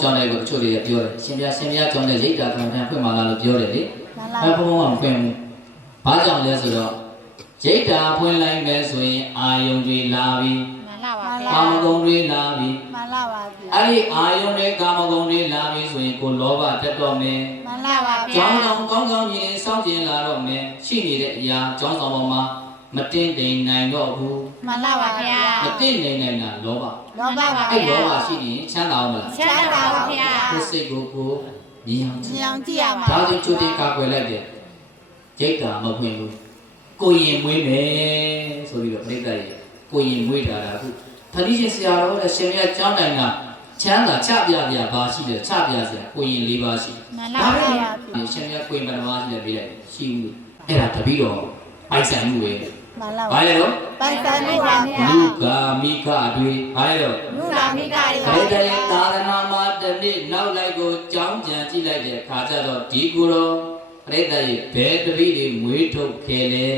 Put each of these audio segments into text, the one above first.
ကြောင်းတဲ့ကိုတချို့တွေကပြောတယ်ရှင်ပြကြောင်းတဲ့ရိတ်တာကံတန်ဖွင့်มาလားလို့ပြောတယ်လေဘုံဘုံကဖွင့်ဘူးဘာကြောင့်လဲဆိုတော့ရိတ်တာဖွင့်လိုက်မယ်ဆိုရင်အာယုံတွေလာပြီးမှန်လားပါဗျာကာမဂုဏ်တွေလာပြီးမှန်လားပါဗျာအဲ့ဒီအာယုံတွေကာမဂုဏ်တွေလာပြီးဆိုရင်ကိုလောဘတက်တော့မယ်မှန်လားပါဗျာကြောင်းဆောင်ကောင်းကောင်းမြင်စောင့်ကျင်လာတော့မယ်ရှိနေတဲ့အရာကြောင်းဆောင်ပေါ်မှာမတင်တိမ်နိုင်တော့ဘူးမှန်လားပါဗျာမတင်နိုင်တာလောဘလောဘပါဗျာအဲ့လောဘရှိရင်ချမ်းသာအောင်မလားချမ်းသာပါဗျာကိုယ်စိတ်ကိုမြင်အောင်ကြည့်ရမှာဒါကြောင့်ချိုးတင်ကာကွယ်လိုက်တယ်ရိတ်တာမဖွင့်ဘူးကိုရင်မွေးမယ်ဆိုပြီးတော့ပြိတ္တရဲ့ကိုရင်မွေးတာကအခုဖဏိရှင်ဆရာတော်နဲ့ရှင်မြတ်ကျောင်းတိုင်ကချမ်းသာချပြပြဘာရှိတယ်ချပြစရာကိုရင်၄ပါးရှိဒါပဲရှင်မြတ်ကိုရင်ဘယ်နှပါးရှိလဲပြလိုက်ရှိဘူးအဲ့ဒါတပည့်တော်ပိုက်ဆံမှုပဲမှန်လားဘာလဲတော့ပိုက်ဆံမှုပါဗျာလူကာမိခတွေဘာလဲတော့လူကာမိခတွေဘယ်တည်းသာသနာမှာတနေ့နောက်လိုက်ကိုကြောင်းကြံကြည့်လိုက်တဲ့အခါကျတော့ဒီကိုယ်တော်ပြိတ္တရဲ့ဘယ်တပည့်တွေမွေးထုတ်ခဲ့လဲ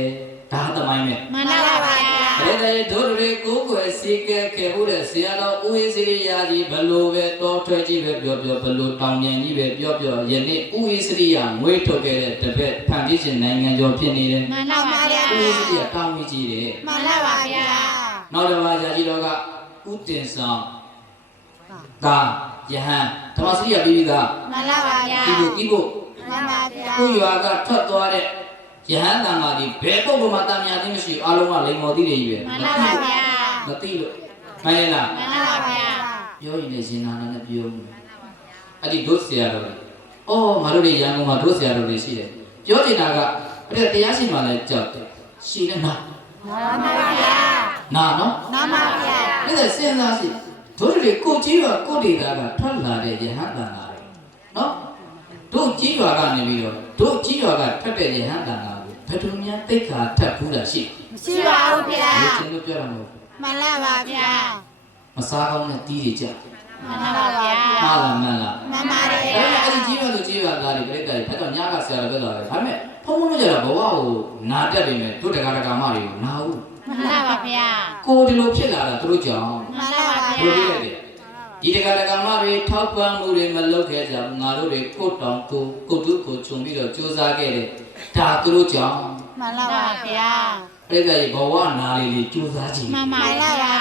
ဒါသမိုင်းပဲမှန်လားပါဗျာပြိတ္တရဲ့တို့တွေကိုယ်ွယ်စီကဲခဲ့ဖို့တဲ့ဆရာတော်ဦးဟိစရိယာကြီးဘလို့ပဲတောထွဲကြီးပဲပြောဘလို့တောင်မြန်ကြီးပဲပြောယနေ့ဦးဟိစရိယာမွေးထုတ်ခဲ့တဲ့တပည့်ဖန်တီးရှင်နိုင်ငံကျော်ဖြစ်နေတယ်မှန်လားပါဗျာဦးဟိစရိယာတောင်းကြီးတယ်မှန်လားပါဗျာနောက်တစ်ပါးဇာကြီးတော်ကဥတင်ဆောင်ကာယဟန်ဓမ္မစရိယာပြီးသားမှန်လားပါဗျာဒီကိုမှန်ပါဗျာကိုရွာကထွက်သွားတဲ့ယဟန်တန်ဃာဒီဘယ်ပုဂ္ဂိုလ်မှတာမြာသိမရှိအားလုံးကလိမ္မော်သိတွေကြီးပဲမှန်လားပါဗျာမသိလို့မှန်လားမှန်လားပါဗျာပြောရင်လည်းရှင်နာနဲ့ပြောမှုအဲ့ဒီဒုဆရာတော်အော်ငါတို့တွေရန်ကုန်မှာဒုဆရာတော်တွေရှိတယ်ပြောနေတာကအဲ့ဒါတရားရှိမှလည်းကြောက်တယ်ရှိတယ်နာမှန်ပါဗျာနာနော်မှန်ပါဗျာအဲ့ဒါစဉ်းစားရှိတို့တွေကိုကြီးကကိုဒေတာကထွက်လာတဲ့ယဟန်တန်ဃာတွေနော်တို့ကြီးရွာကနေပြီးတော့တို့ကြီးရွာကထွက်တဲ့ယဟန်တန်ဃာကိုဘယ်သူများတိတ်ခါထပ်ဘူးလားရှိမရှိပါဘူးဗျာရှင်တို့ပြောတာမဟုတ်မှန်လားပါဗျာမစားကောင်းတဲ့တီးတွေကြမှန်ပါဗျာမှန်လားမှန်ပါတယ်အဲ့ဒီကြီးရွာသူကြီးရွာသားတွေပြိတ္တာတွေဖက်တော့ညကဆရာတော်ပြောတာပဲဒါပေမဲ့ဖုံးဖုံးလို့ကြတော့ဘဝကိုနာတက်နေတယ်တို့တက္ကရာမတွေကိုနာဘူးမှန်လားပါဗျာကိုဒီလိုဖြစ်လာတာတို့ကြောင့်မှန်လားပါဗျာတို့ပြည့်တယ်ဒီတက္ကရာမတွေထောက်ပံ့မှုတွေမလုပ်ခဲ့ကြဘူးငါတို့တွေကိုတောင်ကိုတုကိုခြုံပြီးတော့စူးစမ်းခဲ့တယ်ဒါတို့ကြောင့်မှန်လားပါဗျာအဲ့ဒါကြီးဘဝနာလေးစူးစမ်းကြည့်မှန်ပါလားဗျာ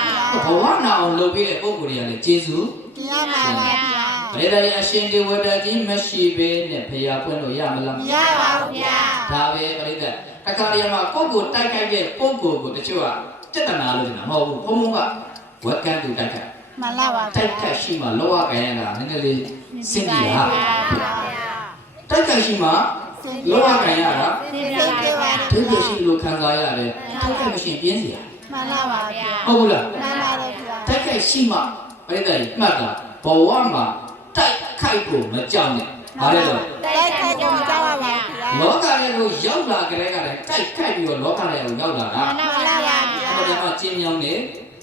ဘဝနာအောင်လုပ်ပြီးတဲ့ပုံကိုယ်တွေကလည်းကျေးဇူးတရားပါဗျာဘယ်တည်းအရှင်ဒီဝတ္တကြီးမရှိဘဲနဲ့ဖရာဖွင့်လို့ရမလားမရပါဘူးဗျာဒါပဲပြိတ္တအခါရမှာကိုယ့်ကိုတိုက်ခိုက်တဲ့ပုံကိုယ်ကိုတချို့ကစက်တနာလို့ထင်တာမဟုတ်ဘူးဘုံဘုံကဝက်ကန်းသူတိုက်ခိုက်မှန်လားပါတိုက်ခိုက်ရှိမှလောကကံရတာနည်းနည်းလေးစဉ်းကြည့်တာတိုက်ခိုက်ရှိမှလောကကံရတာသိသိရှိလို့ခံစားရတယ်တိုက်ခိုက်မရှိပြင်းစရာမှန်လားပါဗျာဟုတ်လားမှန်ပါတယ်ဗျာတိုက်ခိုက်ရှိမှပြိတ္တကြီးမှတ်တာဘဝမှာတိုက်ခိုက်ကိုမကြောက်နဲ့ဘာလဲတော့တိုက်ခိုက်ကိုမကြောက်ပါဗျာလောကရဲ့ကိုရောက်လာကြတဲ့ကလည်းတိုက်ခိုက်ပြီးတော့လောကရဲ့ကိုရောက်လာတာမှန်လားဗျာအဲ့ဒါမှကျင်းမြောင်းနေ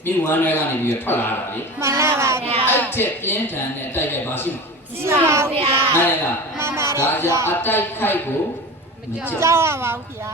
မိဝမ်းတွေကနေပြီးထွက်လာတာလေမှန်လားပါဗျာအဲ့ထက်ပြင်းထန်တဲ့တိုက်ခိုက်ပါရှိမှာရှိပါဗျာမှန်လားမှန်ပါဒါကြောင့်အတိုက်ခိုက်ကိုမကြောက်ကြောက်ရပါဘူးဗျာ